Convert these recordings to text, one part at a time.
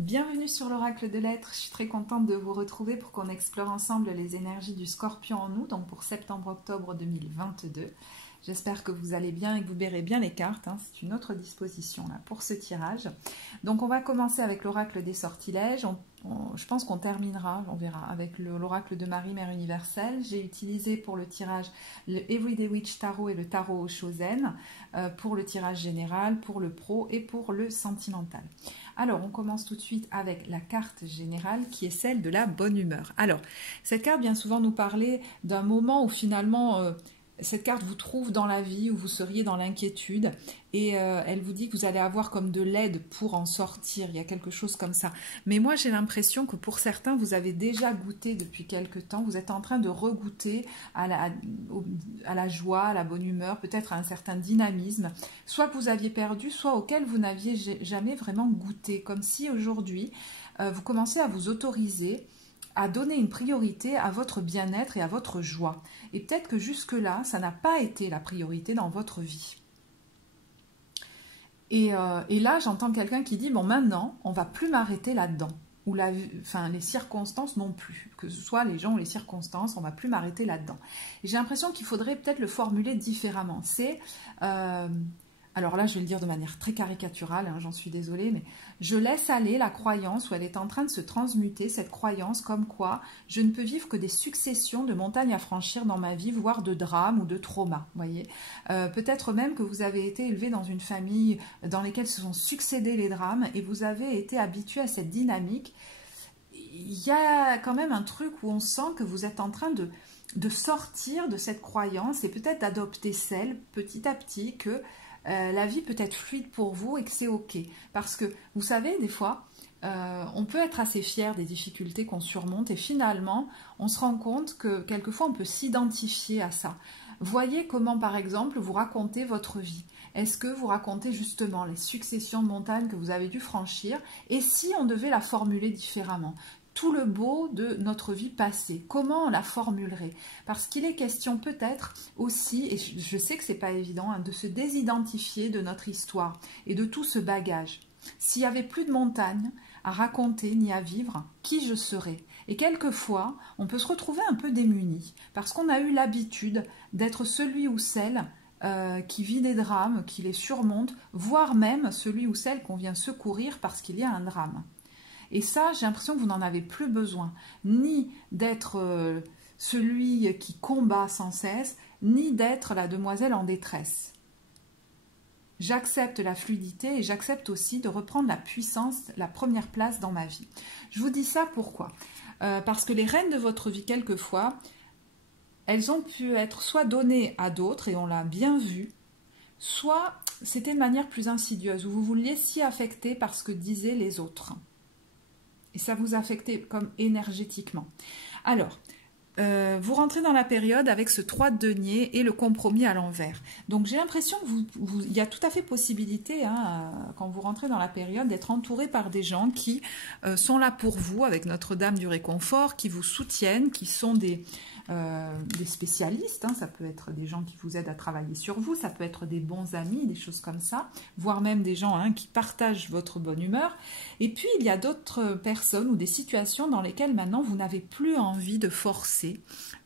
Bienvenue sur l'Oracle de l'Être, je suis très contente de vous retrouver pour qu'on explore ensemble les énergies du Scorpion en nous, donc pour septembre-octobre 2022. J'espère que vous allez bien et que vous verrez bien les cartes, hein. C'est une autre disposition là pour ce tirage. Donc on va commencer avec l'Oracle des Sortilèges, je pense qu'on terminera, on verra, avec l'Oracle de Marie, Mère Universelle. J'ai utilisé pour le tirage le Everyday Witch Tarot et le Tarot Chosen, pour le tirage général, pour le pro et pour le sentimental. Alors, on commence tout de suite avec la carte générale qui est celle de la bonne humeur. Alors, cette carte vient souvent nous parler d'un moment où finalement, cette carte vous trouve dans la vie, où vous seriez dans l'inquiétude et elle vous dit que vous allez avoir comme de l'aide pour en sortir. Il y a quelque chose comme ça. Mais moi, j'ai l'impression que pour certains, vous avez déjà goûté depuis quelque temps. Vous êtes en train de regoûter à la joie, à la bonne humeur, peut-être à un certain dynamisme, soit que vous aviez perdu, soit auquel vous n'aviez jamais vraiment goûté. Comme si aujourd'hui, vous commencez à vous autoriser à donner une priorité à votre bien-être et à votre joie. Et peut-être que jusque-là, ça n'a pas été la priorité dans votre vie. Et là, j'entends quelqu'un qui dit, bon, maintenant, on ne va plus m'arrêter là-dedans. Ou les circonstances non plus. Que ce soit les gens ou les circonstances, on ne va plus m'arrêter là-dedans. Et j'ai l'impression qu'il faudrait peut-être le formuler différemment. C'est... alors là, je vais le dire de manière très caricaturale, hein, j'en suis désolée, mais je laisse aller la croyance où elle est en train de se transmuter, cette croyance comme quoi je ne peux vivre que des successions de montagnes à franchir dans ma vie, voire de drames ou de traumas, voyez. Peut-être même que vous avez été élevé dans une famille dans laquelle se sont succédés les drames et vous avez été habitué à cette dynamique. Il y a quand même un truc où on sent que vous êtes en train de sortir de cette croyance et peut-être d'adopter celle petit à petit que la vie peut être fluide pour vous et que c'est ok. Parce que, vous savez, des fois, on peut être assez fier des difficultés qu'on surmonte et finalement, on se rend compte que quelquefois, on peut s'identifier à ça. Voyez comment, par exemple, vous racontez votre vie. Est-ce que vous racontez justement les successions de montagnes que vous avez dû franchir? Et si on devait la formuler différemment? Tout le beau de notre vie passée, comment on la formulerait? Parce qu'il est question peut-être aussi, et je sais que c'est pas évident, hein, de se désidentifier de notre histoire et de tout ce bagage. S'il n'y avait plus de montagnes à raconter ni à vivre, qui je serais? Et quelquefois, on peut se retrouver un peu démuni, parce qu'on a eu l'habitude d'être celui ou celle qui vit des drames, qui les surmonte, voire même celui ou celle qu'on vient secourir parce qu'il y a un drame. Et ça, j'ai l'impression que vous n'en avez plus besoin, ni d'être celui qui combat sans cesse, ni d'être la demoiselle en détresse. J'accepte la fluidité et j'accepte aussi de reprendre la puissance, la première place dans ma vie. Je vous dis ça pourquoi? Parce que les rênes de votre vie, quelquefois, elles ont pu être soit données à d'autres, et on l'a bien vu, soit c'était de manière plus insidieuse, où vous vous laissiez affecter par ce que disaient les autres. Et ça vous affectait comme énergétiquement. Alors, vous rentrez dans la période avec ce 3 de denier et le compromis à l'envers. Donc j'ai l'impression qu'il y a tout à fait possibilité, hein, quand vous rentrez dans la période, d'être entouré par des gens qui sont là pour vous, avec Notre-Dame du Réconfort, qui vous soutiennent, qui sont des spécialistes, hein, ça peut être des gens qui vous aident à travailler sur vous, ça peut être des bons amis, des choses comme ça, voire même des gens, hein, qui partagent votre bonne humeur. Et puis il y a d'autres personnes ou des situations dans lesquelles maintenant vous n'avez plus envie de forcer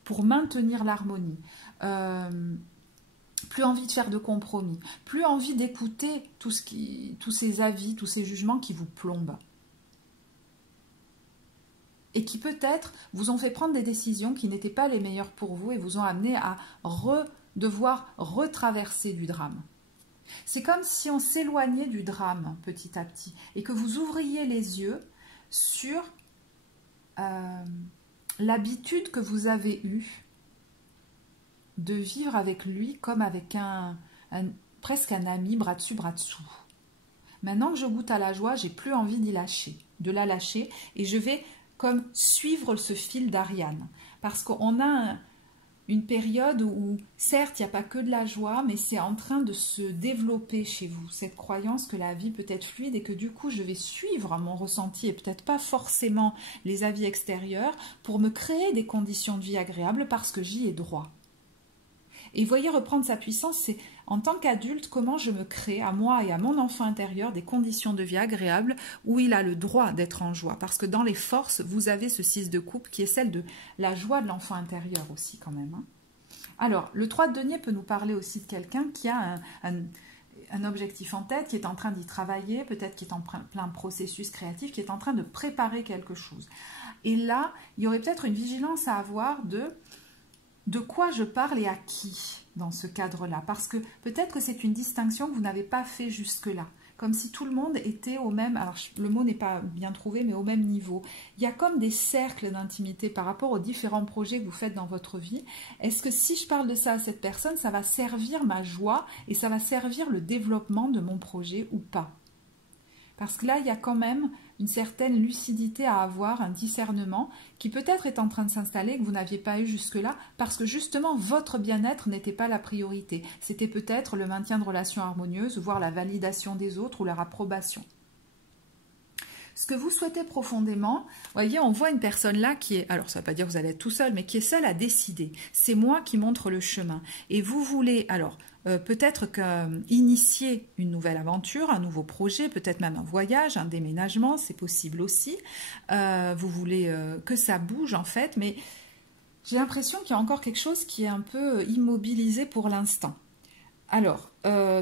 pour maintenir l'harmonie, plus envie de faire de compromis, plus envie d'écouter tous ces avis, tous ces jugements qui vous plombent. Et qui peut-être vous ont fait prendre des décisions qui n'étaient pas les meilleures pour vous et vous ont amené à devoir retraverser du drame. C'est comme si on s'éloignait du drame petit à petit et que vous ouvriez les yeux sur l'habitude que vous avez eue de vivre avec lui comme avec presque un ami, bras dessus, bras dessous. Maintenant que je goûte à la joie, j'ai plus envie de la lâcher et je vais comme suivre ce fil d'Ariane. Parce qu'on a une période où, certes, il n'y a pas que de la joie, mais c'est en train de se développer chez vous, cette croyance que la vie peut être fluide et que du coup, je vais suivre mon ressenti et peut-être pas forcément les avis extérieurs pour me créer des conditions de vie agréables parce que j'y ai droit. Et vous voyez, reprendre sa puissance, c'est En tant qu'adulte, comment je me crée à moi et à mon enfant intérieur des conditions de vie agréables où il a le droit d'être en joie? Parce que dans les forces, vous avez ce 6 de coupe qui est celle de la joie de l'enfant intérieur aussi quand même. Hein. Alors, le 3 de denier peut nous parler aussi de quelqu'un qui a un objectif en tête, qui est en train d'y travailler, peut-être qui est en plein processus créatif, qui est en train de préparer quelque chose. Et là, il y aurait peut-être une vigilance à avoir de quoi je parle et à qui dans ce cadre-là. Parce que peut-être que c'est une distinction que vous n'avez pas fait jusque-là. Comme si tout le monde était au même, alors le mot n'est pas bien trouvé, mais au même niveau. Il y a comme des cercles d'intimité par rapport aux différents projets que vous faites dans votre vie. Est-ce que si je parle de ça à cette personne, ça va servir ma joie et ça va servir le développement de mon projet ou pas? Parce que là, il y a quand même une certaine lucidité à avoir, un discernement qui peut-être est en train de s'installer, que vous n'aviez pas eu jusque-là, parce que justement, votre bien-être n'était pas la priorité. C'était peut-être le maintien de relations harmonieuses, voire la validation des autres ou leur approbation. Ce que vous souhaitez profondément, voyez, on voit une personne là qui est, alors ça ne veut pas dire que vous allez être tout seul, mais qui est seule à décider. C'est moi qui montre le chemin. Et vous voulez, alors, peut-être initier une nouvelle aventure, un nouveau projet, peut-être même un voyage, un déménagement, c'est possible aussi. Vous voulez que ça bouge en fait, mais j'ai l'impression qu'il y a encore quelque chose qui est un peu immobilisé pour l'instant. Alors,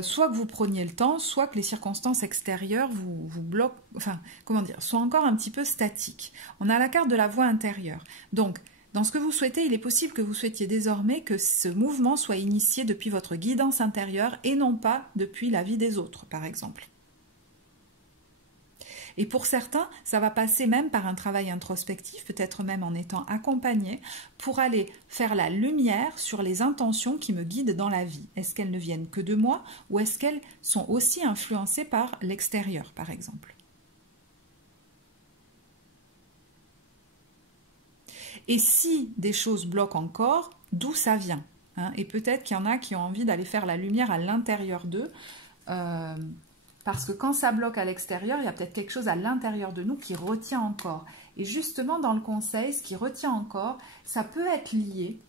soit que vous preniez le temps, soit que les circonstances extérieures vous bloquent, enfin, comment dire, sont encore un petit peu statiques. On a la carte de la voie intérieure. Donc, dans ce que vous souhaitez, il est possible que vous souhaitiez désormais que ce mouvement soit initié depuis votre guidance intérieure et non pas depuis la vie des autres, par exemple. Et pour certains, ça va passer même par un travail introspectif, peut-être même en étant accompagné, pour aller faire la lumière sur les intentions qui me guident dans la vie. Est-ce qu'elles ne viennent que de moi ou est-ce qu'elles sont aussi influencées par l'extérieur, par exemple? Et si des choses bloquent encore, d'où ça vient, hein? Et peut-être qu'il y en a qui ont envie d'aller faire la lumière à l'intérieur d'eux, parce que quand ça bloque à l'extérieur, il y a peut-être quelque chose à l'intérieur de nous qui retient encore. Et justement, dans le conseil, ce qui retient encore, ça peut être lié,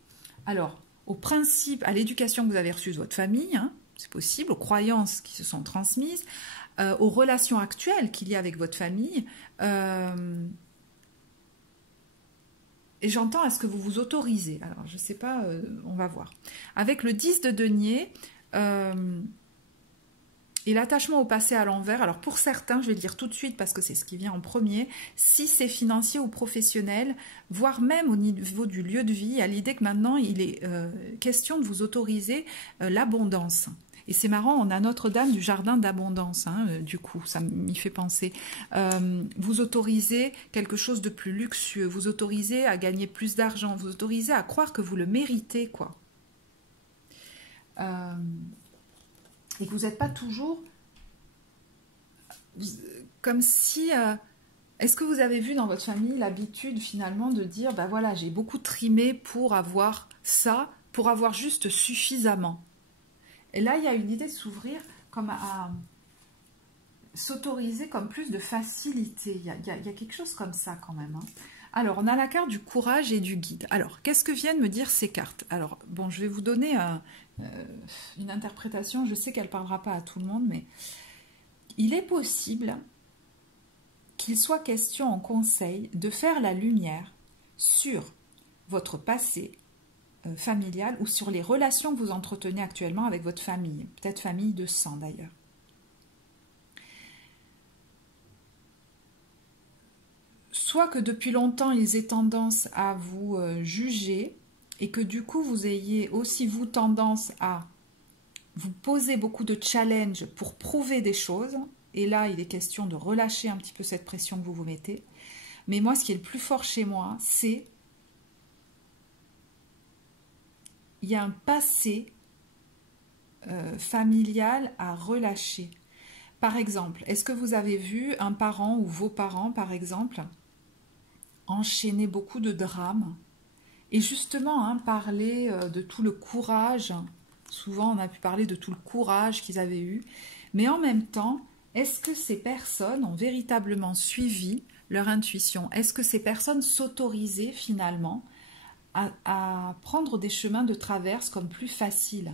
alors, au principe, à l'éducation que vous avez reçue de votre famille, hein, c'est possible, aux croyances qui se sont transmises, aux relations actuelles qu'il y a avec votre famille, et j'entends, est-ce que vous vous autorisez? Alors, je ne sais pas, on va voir. Avec le 10 de denier, et l'attachement au passé à l'envers, alors pour certains, je vais le dire tout de suite parce que c'est ce qui vient en premier, si c'est financier ou professionnel, voire même au niveau du lieu de vie, à l'idée que maintenant, il est question de vous autoriser l'abondance. Et c'est marrant, on a Notre-Dame du Jardin d'Abondance, hein, du coup, ça m'y fait penser. Vous autorisez quelque chose de plus luxueux, vous autorisez à gagner plus d'argent, vous autorisez à croire que vous le méritez, quoi. Et que vous n'êtes pas toujours comme si... Est-ce que vous avez vu dans votre famille l'habitude finalement de dire, ben voilà, j'ai beaucoup trimé pour avoir ça, pour avoir juste suffisamment. Et là, il y a une idée de s'ouvrir comme à s'autoriser comme plus de facilité. Il y a quelque chose comme ça quand même. Hein. Alors, on a la carte du courage et du guide. Alors, qu'est-ce que viennent me dire ces cartes? Alors, bon, je vais vous donner une interprétation. Je sais qu'elle ne parlera pas à tout le monde, mais il est possible qu'il soit question en conseil de faire la lumière sur votre passé familial ou sur les relations que vous entretenez actuellement avec votre famille, peut-être famille de sang d'ailleurs. Soit que depuis longtemps ils aient tendance à vous juger et que du coup vous ayez aussi vous tendance à vous poser beaucoup de challenges pour prouver des choses, et là il est question de relâcher un petit peu cette pression que vous vous mettez. Mais moi ce qui est le plus fort chez moi, c'est il y a un passé familial à relâcher. Par exemple, est-ce que vous avez vu un parent ou vos parents, par exemple, enchaîner beaucoup de drames et justement hein, parler de tout le courage, souvent on a pu parler de tout le courage qu'ils avaient eu, mais en même temps, est-ce que ces personnes ont véritablement suivi leur intuition? Est-ce que ces personnes s'autorisaient finalement à prendre des chemins de traverse comme plus faciles?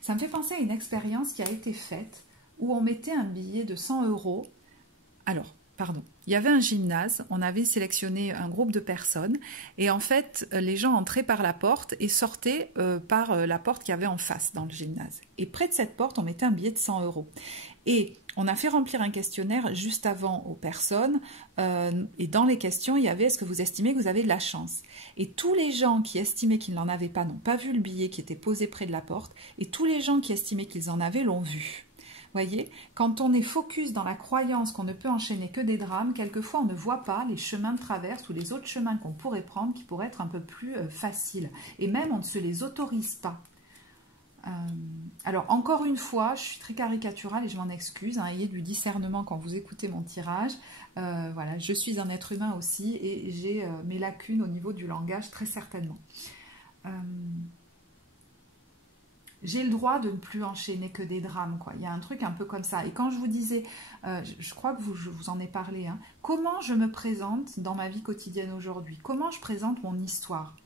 Ça me fait penser à une expérience qui a été faite où on mettait un billet de 100 euros. Alors, pardon, il y avait un gymnase, on avait sélectionné un groupe de personnes et en fait, les gens entraient par la porte et sortaient par la porte qu'il y avait en face dans le gymnase. Et près de cette porte, on mettait un billet de 100 euros. Et on a fait remplir un questionnaire juste avant aux personnes et dans les questions, il y avait « Est-ce que vous estimez que vous avez de la chance ?» Et tous les gens qui estimaient qu'ils n'en avaient pas n'ont pas vu le billet qui était posé près de la porte et tous les gens qui estimaient qu'ils en avaient l'ont vu. Voyez, quand on est focus dans la croyance qu'on ne peut enchaîner que des drames, quelquefois on ne voit pas les chemins de traverse ou les autres chemins qu'on pourrait prendre qui pourraient être un peu plus faciles. Et même on ne se les autorise pas. Alors encore une fois, je suis très caricaturale et je m'en excuse, hein, ayez du discernement quand vous écoutez mon tirage. Voilà, je suis un être humain aussi et j'ai mes lacunes au niveau du langage très certainement. J'ai le droit de ne plus enchaîner que des drames, quoi. Il y a un truc un peu comme ça. Et quand je vous disais, je crois que je vous en ai parlé, hein, comment je me présente dans ma vie quotidienne aujourd'hui? Comment je présente mon histoire?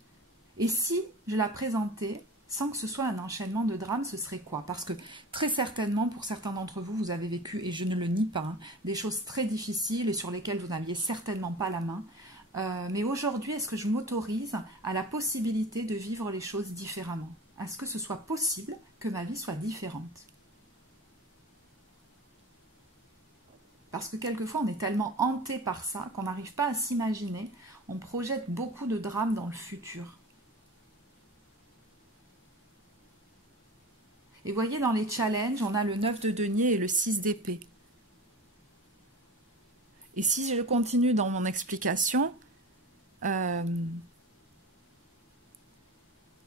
Et si je la présentais sans que ce soit un enchaînement de drames, ce serait quoi? Parce que très certainement, pour certains d'entre vous, vous avez vécu, et je ne le nie pas, hein, des choses très difficiles et sur lesquelles vous n'aviez certainement pas la main. Mais aujourd'hui, est-ce que je m'autorise à la possibilité de vivre les choses différemment? À ce que ce soit possible que ma vie soit différente. Parce que quelquefois, on est tellement hanté par ça qu'on n'arrive pas à s'imaginer. On projette beaucoup de drames dans le futur. Et voyez, dans les challenges, on a le 9 de denier et le 6 d'épée. Et si je continue dans mon explication,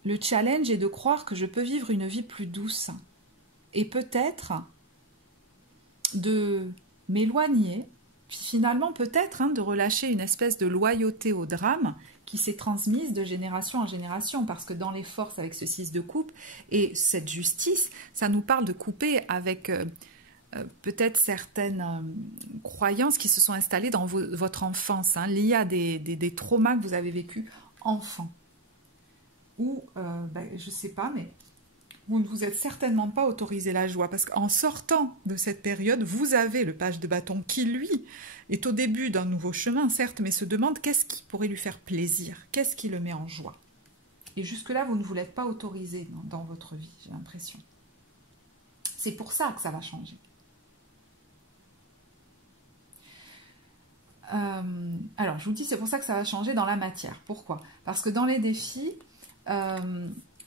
le challenge est de croire que je peux vivre une vie plus douce et peut-être de m'éloigner, puis finalement peut-être de relâcher une espèce de loyauté au drame qui s'est transmise de génération en génération, parce que dans les forces avec ce 6 de coupe et cette justice, ça nous parle de couper avec peut-être certaines croyances qui se sont installées dans votre enfance, hein, liées à des traumas que vous avez vécus enfant. Ou, je ne sais pas, mais vous ne vous êtes certainement pas autorisé la joie, parce qu'en sortant de cette période, vous avez le page de bâton qui, lui, est au début d'un nouveau chemin, certes, mais se demande qu'est-ce qui pourrait lui faire plaisir, qu'est-ce qui le met en joie. Et jusque-là, vous ne vous l'êtes pas autorisé dans votre vie, j'ai l'impression. C'est pour ça que ça va changer. Alors, je vous dis, c'est pour ça que ça va changer dans la matière. Pourquoi? Parce que dans les défis,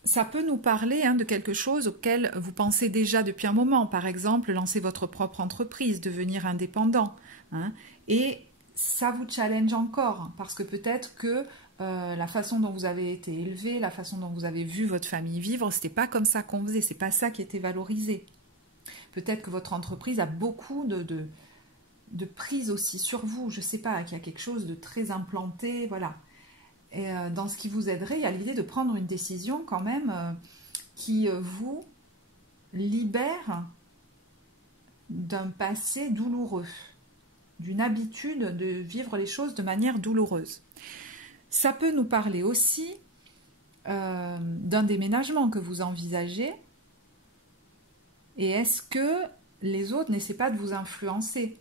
ça peut nous parler de quelque chose auquel vous pensez déjà depuis un moment. Par exemple, lancer votre propre entreprise, devenir indépendant. Hein, et ça vous challenge encore, parce que peut-être que la façon dont vous avez été élevé, la façon dont vous avez vu votre famille vivre, c'était pas comme ça qu'on faisait, c'est pas ça qui était valorisé. Peut-être que votre entreprise a beaucoup de prise aussi sur vous, je sais pas, qu'il y a quelque chose de très implanté, voilà. Et dans ce qui vous aiderait, il y a l'idée de prendre une décision quand même qui vous libère d'un passé douloureux, d'une habitude de vivre les choses de manière douloureuse. Ça peut nous parler aussi d'un déménagement que vous envisagez. Et est-ce que les autres n'essaient pas de vous influencer?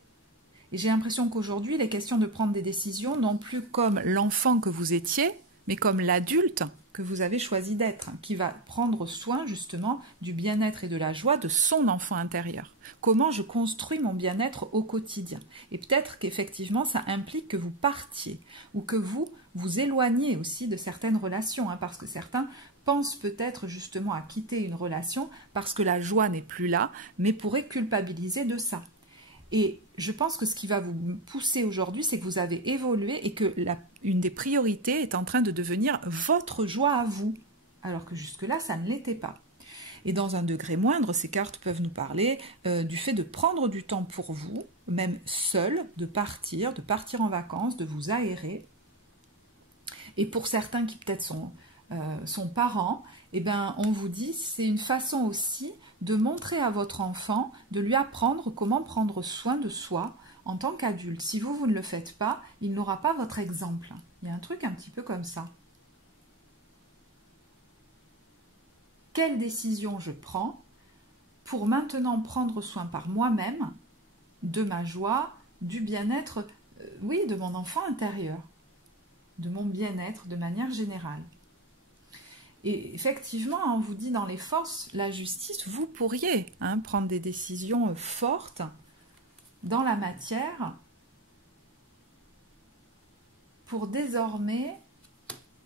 Et j'ai l'impression qu'aujourd'hui, il est question de prendre des décisions non plus comme l'enfant que vous étiez, mais comme l'adulte que vous avez choisi d'être, qui va prendre soin justement du bien-être et de la joie de son enfant intérieur. Comment je construis mon bien-être au quotidien? Et peut-être qu'effectivement, ça implique que vous partiez ou que vous vous éloigniez aussi de certaines relations, parce que certains pensent peut-être justement à quitter une relation parce que la joie n'est plus là, mais pourraient culpabiliser de ça. Et je pense que ce qui va vous pousser aujourd'hui, c'est que vous avez évolué et que une des priorités est en train de devenir votre joie à vous, alors que jusque-là, ça ne l'était pas. Et dans un degré moindre, ces cartes peuvent nous parler du fait de prendre du temps pour vous, même seul, de partir en vacances, de vous aérer. Et pour certains qui peut-être sont parents, eh ben, on vous dit c'est une façon aussi de montrer à votre enfant, de lui apprendre comment prendre soin de soi en tant qu'adulte. Si vous ne le faites pas, il n'aura pas votre exemple. Il y a un truc un petit peu comme ça. quelle décision je prends pour maintenant prendre soin par moi-même de ma joie, du bien-être, oui, de mon enfant intérieur, de mon bien-être de manière générale. Et effectivement, on vous dit dans les forces, la justice, vous pourriez prendre des décisions fortes dans la matière pour désormais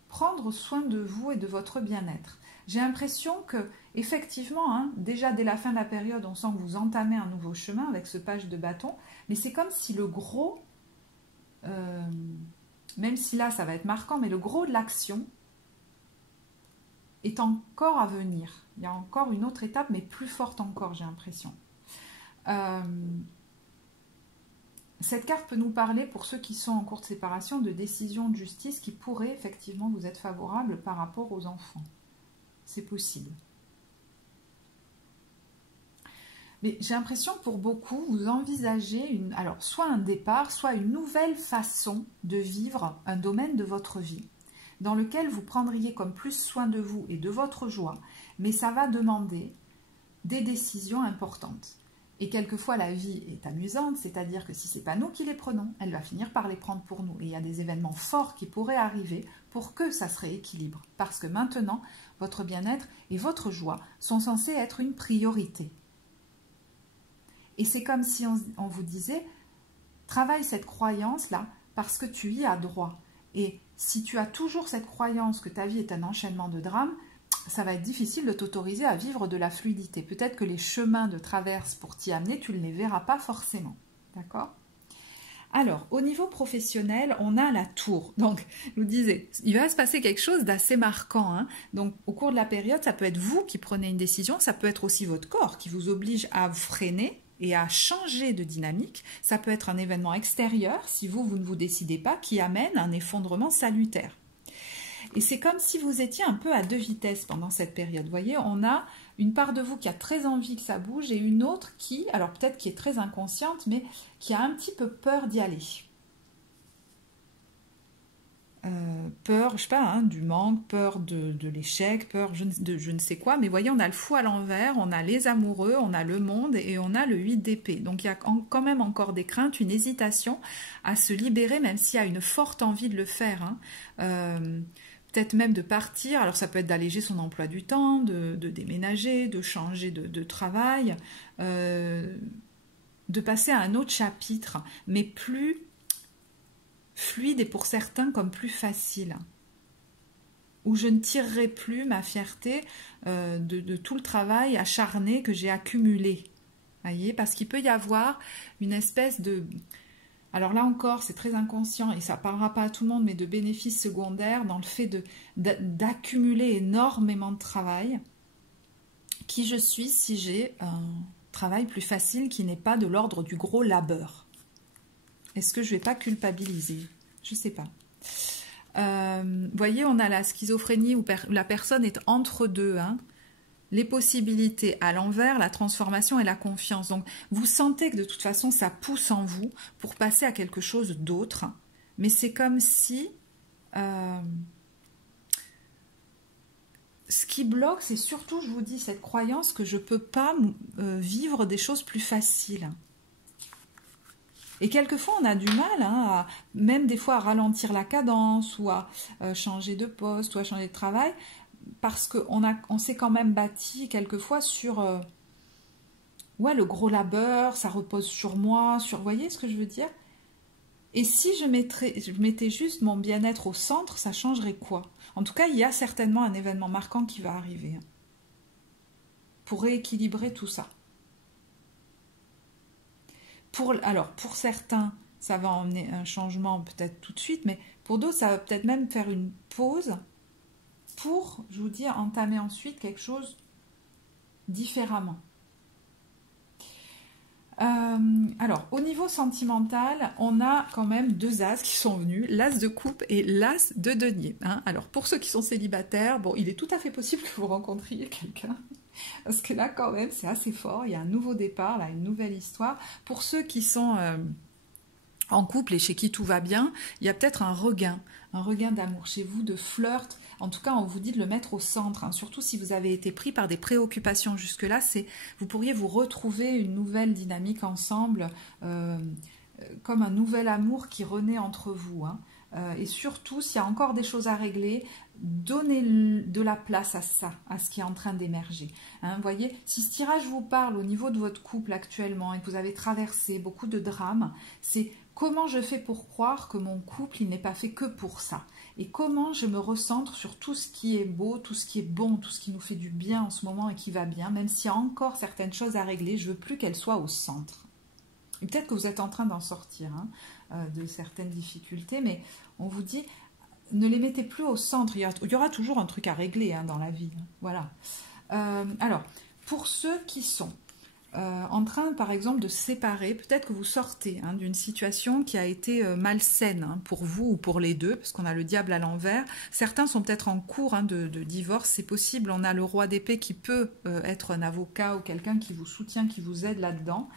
prendre soin de vous et de votre bien-être. J'ai l'impression que, effectivement, déjà dès la fin de la période, on sent que vous entamez un nouveau chemin avec ce page de bâton, mais c'est comme si le gros, même si là ça va être marquant, mais le gros de l'action est encore à venir. Il y a encore une autre étape, mais plus forte encore, j'ai l'impression. Cette carte peut nous parler, pour ceux qui sont en cours de séparation, de décisions de justice qui pourraient effectivement vous être favorables par rapport aux enfants. C'est possible. Mais j'ai l'impression que pour beaucoup, vous envisagez alors, soit un départ, soit une nouvelle façon de vivre un domaine de votre vie, dans lequel vous prendriez comme plus soin de vous et de votre joie, mais ça va demander des décisions importantes. Et quelquefois, la vie est amusante, c'est-à-dire que si ce n'est pas nous qui les prenons, elle va finir par les prendre pour nous. Et il y a des événements forts qui pourraient arriver pour que ça se rééquilibre. Parce que maintenant, votre bien-être et votre joie sont censés être une priorité. Et c'est comme si on vous disait, travaille cette croyance-là parce que tu y as droit. Et si tu as toujours cette croyance que ta vie est un enchaînement de drames, ça va être difficile de t'autoriser à vivre de la fluidité. Peut-être que les chemins de traverse pour t'y amener, tu ne les verras pas forcément. D'accord ? Alors, au niveau professionnel, on a la tour. Donc, je vous disais, il va se passer quelque chose d'assez marquant. Donc, au cours de la période, ça peut être vous qui prenez une décision, ça peut être aussi votre corps qui vous oblige à freiner et à changer de dynamique. Ça peut être un événement extérieur, si vous ne vous décidez pas, qui amène un effondrement salutaire. Et c'est comme si vous étiez un peu à deux vitesses pendant cette période. Vous voyez, on a une part de vous qui a très envie que ça bouge et une autre qui, alors peut-être qui est très inconsciente, mais qui a un petit peu peur d'y aller. Peur, je sais pas, du manque, peur de l'échec, peur de je ne sais quoi. Mais vous voyez, on a le fou à l'envers, on a les amoureux, on a le monde et on a le 8 d'épée. Donc il y a quand même encore des craintes, une hésitation à se libérer, même s'il y a une forte envie de le faire. Peut-être même de partir, alors ça peut être d'alléger son emploi du temps, de déménager, de changer de travail, de passer à un autre chapitre, mais plus fluide et pour certains comme plus facile, où je ne tirerai plus ma fierté de tout le travail acharné que j'ai accumulé, voyez, parce qu'il peut y avoir une espèce de... Alors là encore, c'est très inconscient et ça ne parlera pas à tout le monde, mais de bénéfices secondaires dans le fait d'accumuler énormément de travail. Qui je suis si j'ai un travail plus facile qui n'est pas de l'ordre du gros labeur? Est-ce que je ne vais pas culpabiliser? Je ne sais pas. Vous voyez, on a la schizophrénie où la personne est entre deux, les possibilités à l'envers, la transformation et la confiance. Donc, vous sentez que de toute façon, ça pousse en vous pour passer à quelque chose d'autre. Mais c'est comme si... ce qui bloque, c'est surtout, je vous dis, cette croyance que je ne peux pas vivre des choses plus faciles. Et quelquefois, on a du mal, même des fois, à ralentir la cadence ou à changer de poste ou à changer de travail, parce qu'on s'est quand même bâti quelquefois sur le gros labeur, ça repose sur moi, vous voyez ce que je veux dire? Et si je mettais juste mon bien-être au centre, ça changerait quoi? En tout cas, il y a certainement un événement marquant qui va arriver pour rééquilibrer tout ça. Alors, pour certains, ça va emmener un changement peut-être tout de suite, mais pour d'autres, ça va peut-être même faire une pause pour, je vous dis, entamer ensuite quelque chose différemment. Alors, au niveau sentimental, on a quand même deux as qui sont venus, l'as de coupe et l'as de denier. Alors, pour ceux qui sont célibataires, bon, il est tout à fait possible que vous rencontriez quelqu'un, parce que là, quand même, c'est assez fort, il y a un nouveau départ, là, une nouvelle histoire. Pour ceux qui sont en couple et chez qui tout va bien, il y a peut-être un regain d'amour chez vous, de flirt. En tout cas, on vous dit de le mettre au centre, hein. Surtout si vous avez été pris par des préoccupations jusque-là, vous pourriez vous retrouver une nouvelle dynamique ensemble, comme un nouvel amour qui renaît entre vous, hein. Et surtout, s'il y a encore des choses à régler, donnez de la place à ça, à ce qui est en train d'émerger. Hein, voyez, si ce tirage vous parle au niveau de votre couple actuellement et que vous avez traversé beaucoup de drames, c'est comment je fais pour croire que mon couple, il n'est pas fait que pour ça. Et comment je me recentre sur tout ce qui est beau, tout ce qui est bon, tout ce qui nous fait du bien en ce moment et qui va bien, même s'il y a encore certaines choses à régler, je veux plus qu'elles soient au centre. Et peut-être que vous êtes en train d'en sortir, hein, de certaines difficultés, mais on vous dit, ne les mettez plus au centre. Il y aura toujours un truc à régler, hein, dans la vie. Voilà. Alors, pour ceux qui sont en train, par exemple, de se séparer, peut-être que vous sortez, hein, d'une situation qui a été malsaine, hein, pour vous ou pour les deux, parce qu'on a le diable à l'envers. Certains sont peut-être en cours, hein, de divorce, c'est possible. On a le roi d'épée qui peut être un avocat ou quelqu'un qui vous soutient, qui vous aide là-dedans.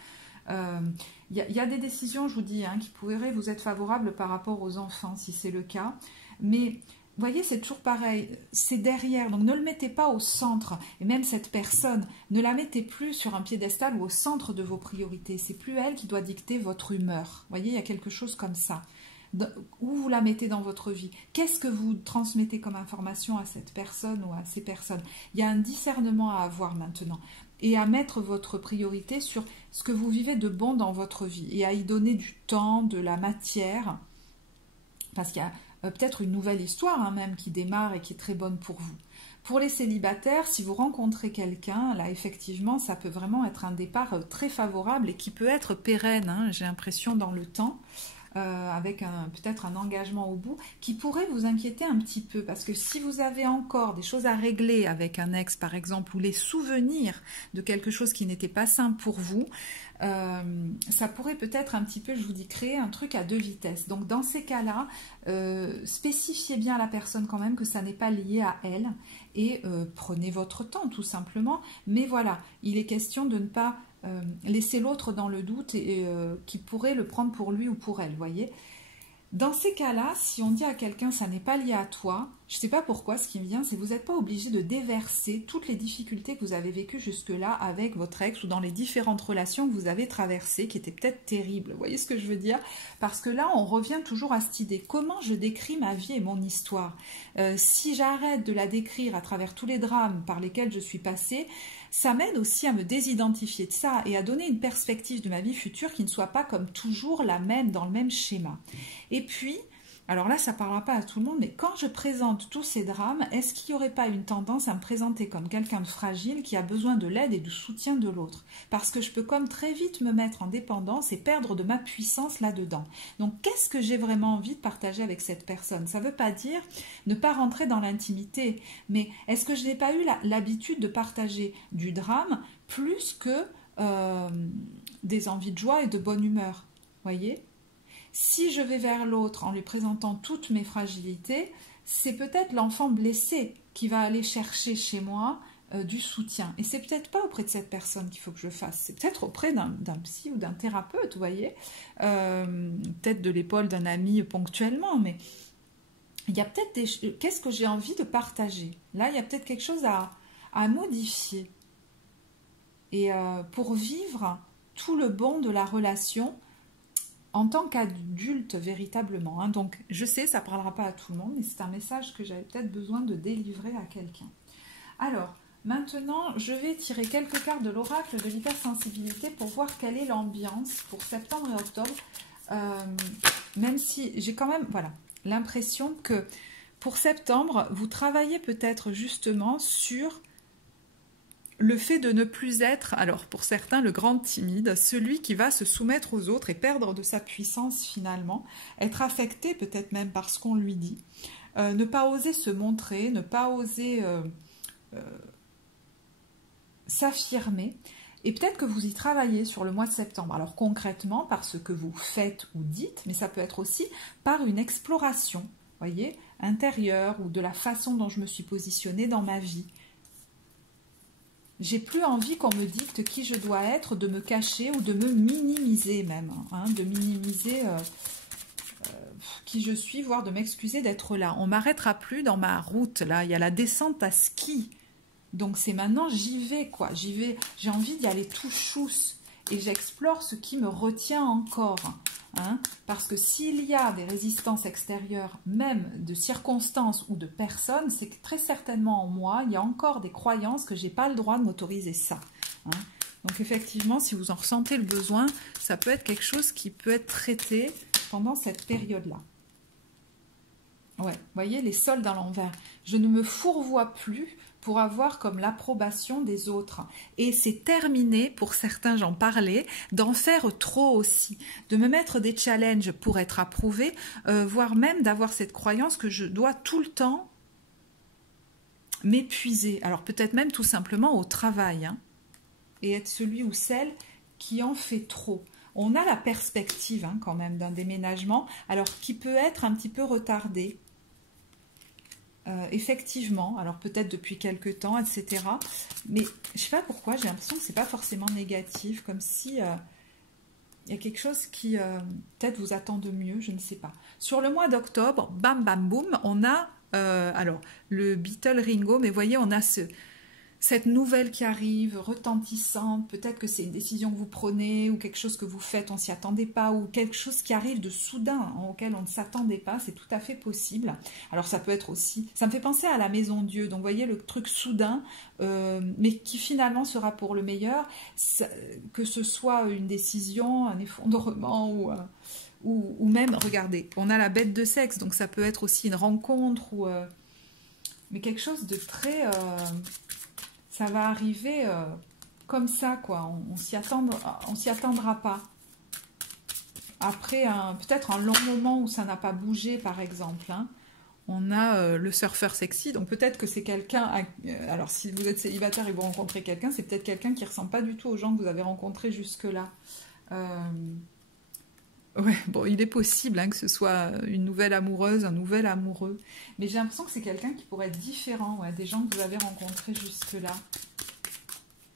Il y a des décisions, je vous dis, hein, qui pourraient vous être favorables par rapport aux enfants, si c'est le cas. Mais, vous voyez, c'est toujours pareil, c'est derrière, donc ne le mettez pas au centre. Et même cette personne, ne la mettez plus sur un piédestal ou au centre de vos priorités. C'est plus elle qui doit dicter votre humeur. Vous voyez, il y a quelque chose comme ça. Où vous la mettez dans votre vie? Qu'est-ce que vous transmettez comme information à cette personne ou à ces personnes? Il y a un discernement à avoir maintenant et à mettre votre priorité sur ce que vous vivez de bon dans votre vie et à y donner du temps, de la matière, parce qu'il y a peut-être une nouvelle histoire, hein, même qui démarre et qui est très bonne pour vous. Pour les célibataires, si vous rencontrez quelqu'un, là effectivement ça peut vraiment être un départ très favorable et qui peut être pérenne, hein, j'ai l'impression, dans le temps. Avec peut-être un engagement au bout, qui pourrait vous inquiéter un petit peu, parce que si vous avez encore des choses à régler avec un ex par exemple, ou les souvenirs de quelque chose qui n'était pas sain pour vous, ça pourrait peut-être un petit peu, je vous dis, créer un truc à deux vitesses. Donc dans ces cas-là, spécifiez bien à la personne quand même que ça n'est pas lié à elle, et prenez votre temps tout simplement, mais voilà, il est question de ne pas laisser l'autre dans le doute et qui pourrait le prendre pour lui ou pour elle, voyez. Dans ces cas-là, si on dit à quelqu'un ça n'est pas lié à toi, je ne sais pas pourquoi, ce qui me vient, c'est que vous n'êtes pas obligé de déverser toutes les difficultés que vous avez vécues jusque-là avec votre ex ou dans les différentes relations que vous avez traversées, qui étaient peut-être terribles. Vous voyez ce que je veux dire? Parce que là, on revient toujours à cette idée. Comment je décris ma vie et mon histoire? Si j'arrête de la décrire à travers tous les drames par lesquels je suis passée, ça m'aide aussi à me désidentifier de ça et à donner une perspective de ma vie future qui ne soit pas comme toujours la même, dans le même schéma. Et puis, alors là, ça ne parlera pas à tout le monde, mais quand je présente tous ces drames, est-ce qu'il n'y aurait pas une tendance à me présenter comme quelqu'un de fragile qui a besoin de l'aide et du soutien de l'autre? Parce que je peux comme très vite me mettre en dépendance et perdre de ma puissance là-dedans. Donc, qu'est-ce que j'ai vraiment envie de partager avec cette personne? Ça ne veut pas dire ne pas rentrer dans l'intimité, mais est-ce que je n'ai pas eu l'habitude de partager du drame plus que des envies de joie et de bonne humeur? Voyez? Si je vais vers l'autre en lui présentant toutes mes fragilités, c'est peut-être l'enfant blessé qui va aller chercher chez moi du soutien. Et c'est peut-être pas auprès de cette personne qu'il faut que je fasse, c'est peut-être auprès d'un psy ou d'un thérapeute, vous voyez, peut-être de l'épaule d'un ami ponctuellement, mais il y a peut-être des... Qu'est-ce que j'ai envie de partager? Là, il y a peut-être quelque chose à modifier. Et pour vivre tout le bon de la relation, en tant qu'adulte véritablement, hein. Donc je sais, ça ne parlera pas à tout le monde, mais c'est un message que j'avais peut-être besoin de délivrer à quelqu'un. Alors, maintenant, je vais tirer quelques cartes de l'oracle de l'hypersensibilité pour voir quelle est l'ambiance pour septembre et octobre, même si j'ai quand même l'impression que pour septembre, vous travaillez peut-être justement sur le fait de ne plus être, alors pour certains, le grand timide, celui qui va se soumettre aux autres et perdre de sa puissance finalement, être affecté peut-être même par ce qu'on lui dit, ne pas oser se montrer, ne pas oser s'affirmer, et peut-être que vous y travaillez sur le mois de septembre. Alors concrètement, par ce que vous faites ou dites, mais ça peut être aussi par une exploration, voyez, intérieure, ou de la façon dont je me suis positionnée dans ma vie. J'ai plus envie qu'on me dicte qui je dois être, de me cacher ou de me minimiser même, hein, de minimiser qui je suis, voire de m'excuser d'être là. On m'arrêtera plus dans ma route, là, il y a la descente à ski. Donc c'est maintenant, j'y vais, quoi. J'y vais, j'ai envie d'y aller tout chousse. Et j'explore ce qui me retient encore. Hein, parce que s'il y a des résistances extérieures, même de circonstances ou de personnes, c'est que très certainement en moi, il y a encore des croyances que je n'ai pas le droit de m'autoriser ça. Hein. Donc effectivement, si vous en ressentez le besoin, ça peut être quelque chose qui peut être traité pendant cette période-là. Ouais, vous voyez, les soldes à l'envers. Je ne me fourvoie plus pour avoir comme l'approbation des autres. Et c'est terminé, pour certains j'en parlais, d'en faire trop aussi, de me mettre des challenges pour être approuvé, voire même d'avoir cette croyance que je dois tout le temps m'épuiser. Alors peut-être même tout simplement au travail, hein, et être celui ou celle qui en fait trop. On a la perspective hein, quand même d'un déménagement, alors qui peut être un petit peu retardé. Effectivement, alors peut-être depuis quelques temps, etc. Mais je ne sais pas pourquoi, j'ai l'impression que ce n'est pas forcément négatif, comme si il y a quelque chose qui peut-être vous attend de mieux, je ne sais pas. Sur le mois d'octobre, bam bam boum, on a alors le Beatle Ringo, mais voyez, on a cette nouvelle qui arrive, retentissante, peut-être que c'est une décision que vous prenez ou quelque chose que vous faites, on ne s'y attendait pas, ou quelque chose qui arrive de soudain, auquel on ne s'attendait pas, c'est tout à fait possible. Alors ça peut être aussi, ça me fait penser à la Maison Dieu, donc vous voyez le truc soudain, mais qui finalement sera pour le meilleur, que ce soit une décision, un effondrement ou même, regardez, on a la bête de sexe, donc ça peut être aussi une rencontre, ou, mais quelque chose de très... ça va arriver comme ça, quoi. On s'y attendra pas. Après, peut-être un long moment où ça n'a pas bougé, par exemple. Hein, on a le surfeur sexy. Donc peut-être que c'est quelqu'un... alors si vous êtes célibataire et vous rencontrez quelqu'un, c'est peut-être quelqu'un qui ne ressemble pas du tout aux gens que vous avez rencontrés jusque-là. Ouais, bon, il est possible hein, que ce soit une nouvelle amoureuse, un nouvel amoureux. Mais j'ai l'impression que c'est quelqu'un qui pourrait être différent ouais, des gens que vous avez rencontrés jusque-là.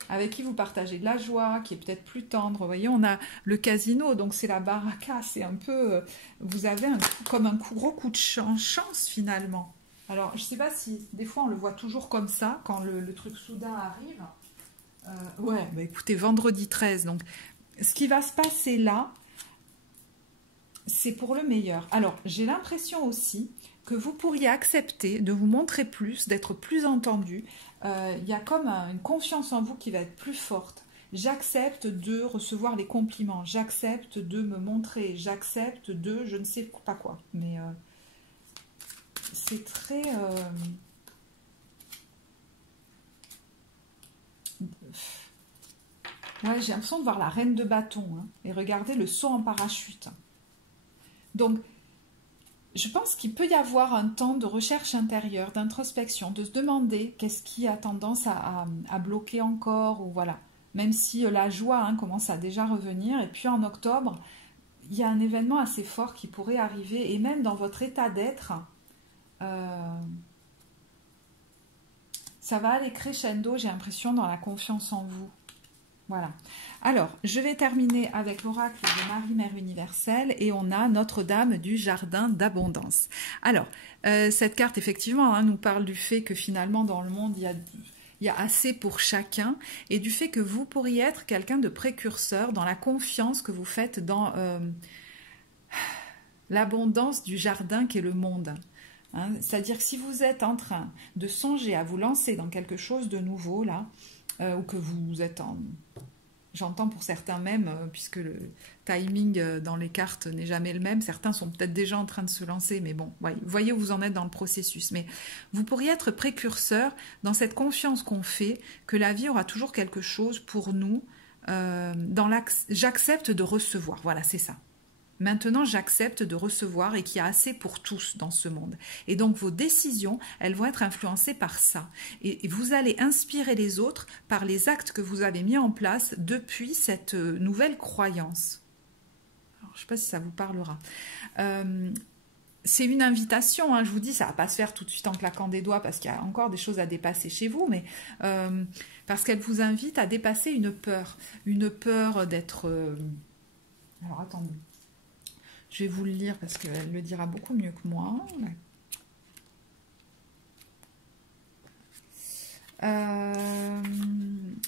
Avec qui vous partagez de la joie, qui est peut-être plus tendre. Vous voyez, on a le casino, donc c'est la baraka. C'est un peu... vous avez comme un gros coup de chance, finalement. Alors, je ne sais pas si... Des fois, on le voit toujours comme ça, quand le truc soudain arrive. Ouais, bah écoutez, vendredi 13. Donc, ce qui va se passer là... c'est pour le meilleur. Alors, j'ai l'impression aussi que vous pourriez accepter de vous montrer plus, d'être plus entendu. Il y a comme une confiance en vous qui va être plus forte. J'accepte de recevoir les compliments. J'accepte de me montrer. J'accepte de je ne sais pas quoi. Mais c'est très... ouais, j'ai l'impression de voir la reine de bâton. Hein, et regardez le saut en parachute. Donc, je pense qu'il peut y avoir un temps de recherche intérieure, d'introspection, de se demander qu'est-ce qui a tendance à bloquer encore, ou voilà. Même si la joie hein, commence à déjà revenir. Et puis en octobre, il y a un événement assez fort qui pourrait arriver. Et même dans votre état d'être, ça va aller crescendo, j'ai l'impression, dans la confiance en vous. Voilà. Alors, je vais terminer avec l'oracle de Marie-Mère Universelle et on a Notre-Dame du Jardin d'Abondance. Alors, cette carte, effectivement, hein, nous parle du fait que finalement, dans le monde, il y a assez pour chacun et du fait que vous pourriez être quelqu'un de précurseur dans la confiance que vous faites dans l'abondance du jardin qu'est le monde. Hein, c'est-à-dire que si vous êtes en train de songer à vous lancer dans quelque chose de nouveau, là, ou que vous êtes en... J'entends pour certains même, puisque le timing dans les cartes n'est jamais le même, certains sont peut-être déjà en train de se lancer, mais bon, voyez où vous en êtes dans le processus. Mais vous pourriez être précurseur dans cette confiance qu'on fait, que la vie aura toujours quelque chose pour nous, j'accepte de recevoir, voilà, c'est ça. Maintenant, j'accepte de recevoir et qu'il y a assez pour tous dans ce monde. Et donc, vos décisions, elles vont être influencées par ça. Et vous allez inspirer les autres par les actes que vous avez mis en place depuis cette nouvelle croyance. Alors, je ne sais pas si ça vous parlera. c'est une invitation, hein, je vous dis, ça ne va pas se faire tout de suite en claquant des doigts parce qu'il y a encore des choses à dépasser chez vous, mais parce qu'elle vous invite à dépasser une peur d'être... alors attendez, je vais vous le lire parce qu'elle le dira beaucoup mieux que moi.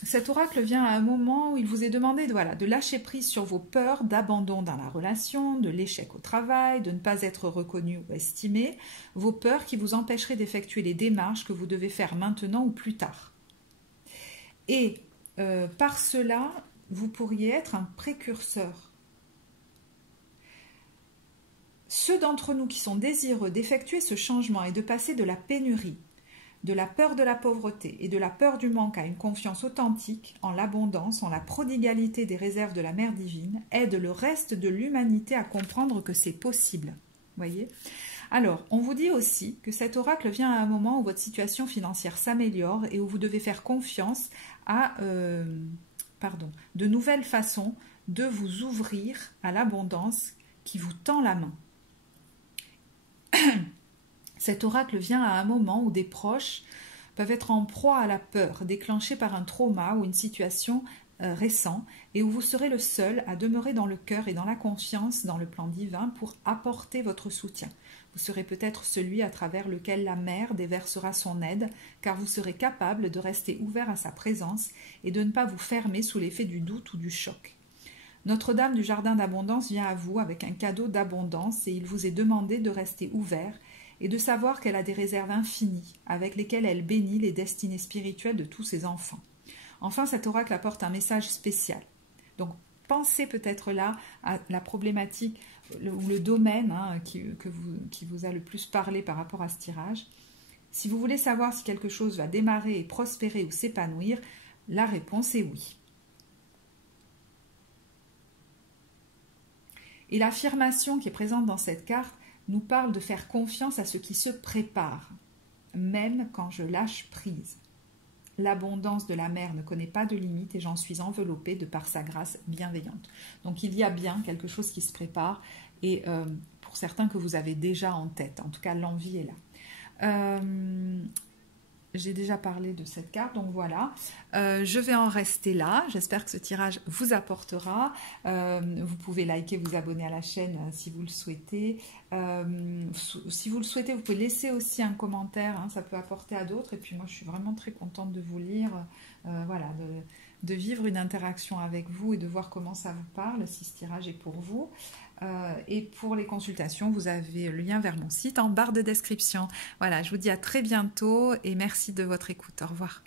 Cet oracle vient à un moment où il vous est demandé de lâcher prise sur vos peurs d'abandon dans la relation, de l'échec au travail, de ne pas être reconnu ou estimé, vos peurs qui vous empêcheraient d'effectuer les démarches que vous devez faire maintenant ou plus tard. Et par cela, vous pourriez être un précurseur. Ceux d'entre nous qui sont désireux d'effectuer ce changement et de passer de la pénurie, de la peur de la pauvreté et de la peur du manque à une confiance authentique en l'abondance, en la prodigalité des réserves de la Mère divine, aide le reste de l'humanité à comprendre que c'est possible. Voyez ? Alors, on vous dit aussi que cet oracle vient à un moment où votre situation financière s'améliore et où vous devez faire confiance à de nouvelles façons de vous ouvrir à l'abondance qui vous tend la main. Cet oracle vient à un moment où des proches peuvent être en proie à la peur, déclenchée par un trauma ou une situation récente, et où vous serez le seul à demeurer dans le cœur et dans la confiance dans le plan divin pour apporter votre soutien. Vous serez peut-être celui à travers lequel la mère déversera son aide, car vous serez capable de rester ouvert à sa présence et de ne pas vous fermer sous l'effet du doute ou du choc. Notre-Dame du Jardin d'Abondance vient à vous avec un cadeau d'abondance et il vous est demandé de rester ouvert et de savoir qu'elle a des réserves infinies avec lesquelles elle bénit les destinées spirituelles de tous ses enfants. Enfin, cet oracle apporte un message spécial. Donc, pensez peut-être là à la problématique ou le domaine qui vous a le plus parlé par rapport à ce tirage. Si vous voulez savoir si quelque chose va démarrer et prospérer ou s'épanouir, la réponse est oui. Et l'affirmation qui est présente dans cette carte nous parle de faire confiance à ce qui se prépare, même quand je lâche prise. L'abondance de la mer ne connaît pas de limite et j'en suis enveloppée de par sa grâce bienveillante. Donc il y a bien quelque chose qui se prépare et pour certains que vous avez déjà en tête, en tout cas l'envie est là. J'ai déjà parlé de cette carte, donc voilà. Je vais en rester là. J'espère que ce tirage vous apportera. Vous pouvez liker, vous abonner à la chaîne si vous le souhaitez. Si vous le souhaitez, vous pouvez laisser aussi un commentaire. Ça peut apporter à d'autres. Et puis moi, je suis vraiment très contente de vous lire. Voilà, de vivre une interaction avec vous et de voir comment ça vous parle, si ce tirage est pour vous. Et pour les consultations, vous avez le lien vers mon site en barre de description. Voilà, je vous dis à très bientôt et merci de votre écoute. Au revoir.